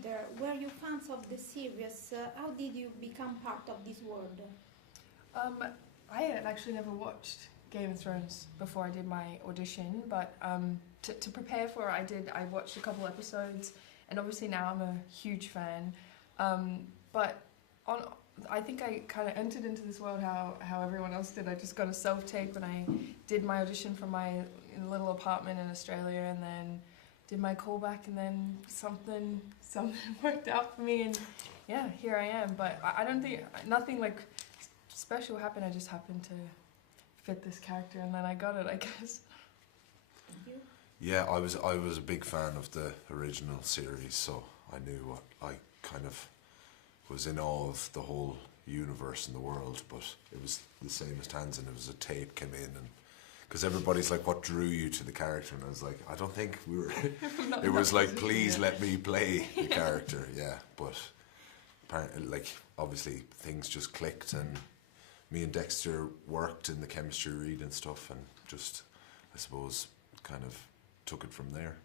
Peter, were you fans of the series? How did you become part of this world? I had actually never watched Game of Thrones before I did my audition, but to prepare for it, I watched a couple episodes, and obviously now I'm a huge fan. But I think I kind of entered into this world how everyone else did. I just got a self-tape when I did my audition from my little apartment in Australia, and then did my callback, and then something worked out for me, and yeah, here I am. But I don't think nothing like special happened. I just happened to fit this character, and then I got it, I guess. Thank you. Yeah, I was a big fan of the original series, so I knew what I kind of was in awe of the whole universe and the world. But it was the same as Tanzyn. It was a tape came in, and because everybody's like, "What drew you to the character?" And I was like, "I don't think we were." It was like, "Please let me play the character." Yeah, but apparently, like obviously, things just clicked, and me and Dexter worked in the chemistry read and stuff, and just, I suppose, kind of took it from there.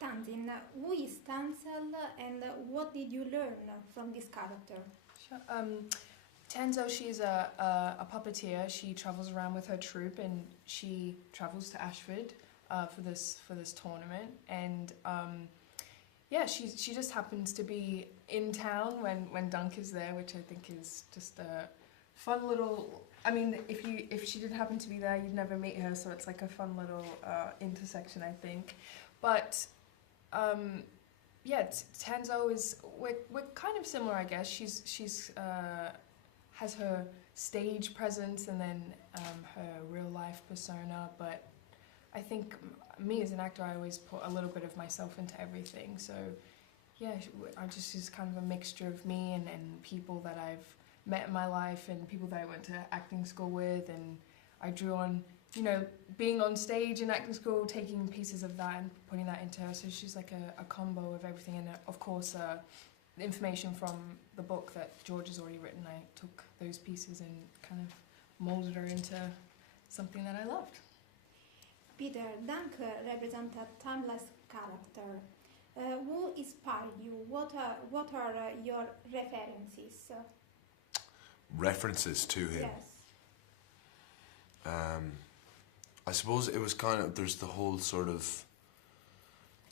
Tanzyn, who is Tanzyn and what did you learn from this character? Sure. Tanzo, she's a puppeteer. She travels around with her troupe, and she travels to Ashford for this tournament. And yeah, she just happens to be in town when Dunk is there, which I think is just a fun little. I mean, if she did happen to be there, you'd never meet her, so it's like a fun little intersection, I think. But yeah, Tanzo is we're kind of similar, I guess. She's has her stage presence and then her real life persona, but I think me as an actor, I always put a little bit of myself into everything. So yeah, I just is kind of a mixture of me and people that I've met in my life and people that I went to acting school with, and I drew on, you know, being on stage in acting school, taking pieces of that and putting that into her. So she's like a combo of everything, and of course the information from the book that George has already written, I took those pieces and kind of molded her into something that I loved. Peter, Dunk represents a timeless character. Who inspired you? What are your references? References to him? Yes. I suppose it was kind of, there's the whole sort of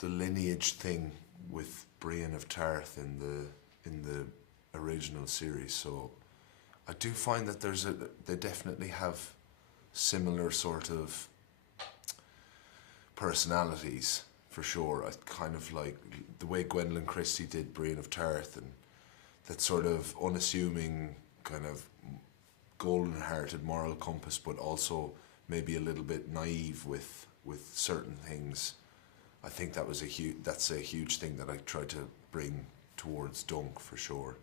the lineage thing with Brienne of Tarth in the original series, so I do find that they definitely have similar sort of personalities for sure. I kind of like the way Gwendolyn Christie did Brienne of Tarth, and that sort of unassuming kind of golden-hearted moral compass, but also maybe a little bit naive with certain things. I think that's a huge thing that I try to bring towards Dunk for sure.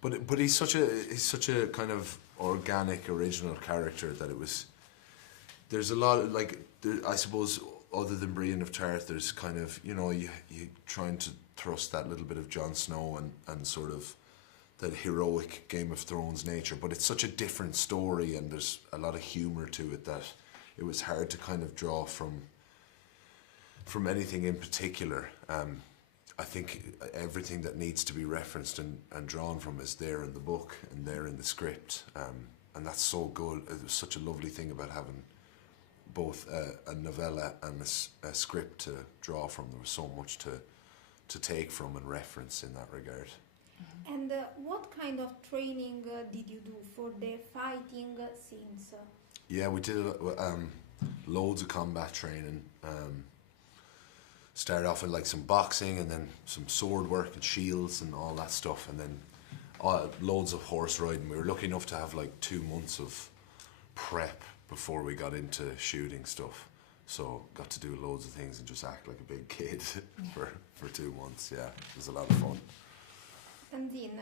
But he's such a kind of organic, original character that there's a lot of, like, I suppose other than Brienne of Tarth, there's kind of, you know, you trying to thrust that little bit of Jon Snow and sort of that heroic Game of Thrones nature, but it's such a different story and there's a lot of humour to it that it was hard to kind of draw from anything in particular. I think everything that needs to be referenced and drawn from is there in the book and there in the script, and that's so good. It was such a lovely thing about having both a novella and a script to draw from. There was so much to take from and reference in that regard. And what kind of training did you do for the fighting scenes? Yeah, we did loads of combat training. Started off with like some boxing and then some sword work and shields and all that stuff, and then loads of horse riding. We were lucky enough to have like 2 months of prep before we got into shooting stuff. So got to do loads of things and just act like a big kid for 2 months. Yeah, it was a lot of fun. Tanzyn,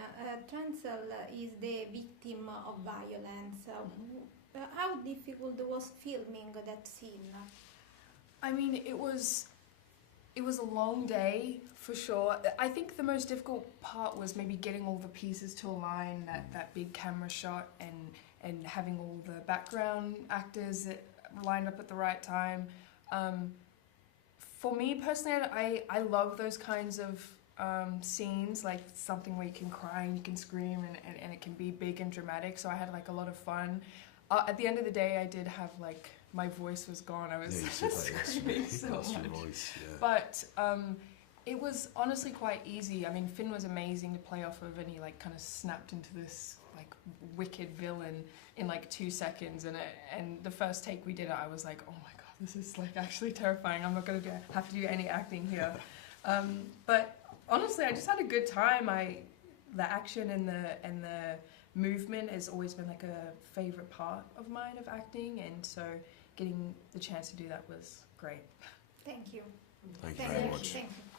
Trancel is the victim of violence. How difficult was filming that scene? I mean, it was a long day for sure. I think the most difficult part was maybe getting all the pieces to align, that big camera shot, and having all the background actors that lined up at the right time. For me personally, I love those kinds of scenes, like something where you can cry and you can scream and it can be big and dramatic. So I had like a lot of fun. At the end of the day, I did have like, my voice was gone. I was screaming so much. Your voice, yeah. But it was honestly quite easy. I mean, Finn was amazing to play off of, and he like kind of snapped into this like wicked villain in like 2 seconds. And the first take we did it, I was like, oh my god, this is like actually terrifying. I'm not going to have to do any acting here. But honestly, I just had a good time. The action and the movement has always been like a favorite part of mine of acting, and so getting the chance to do that was great. Thank you. Thank you very much. Thank you.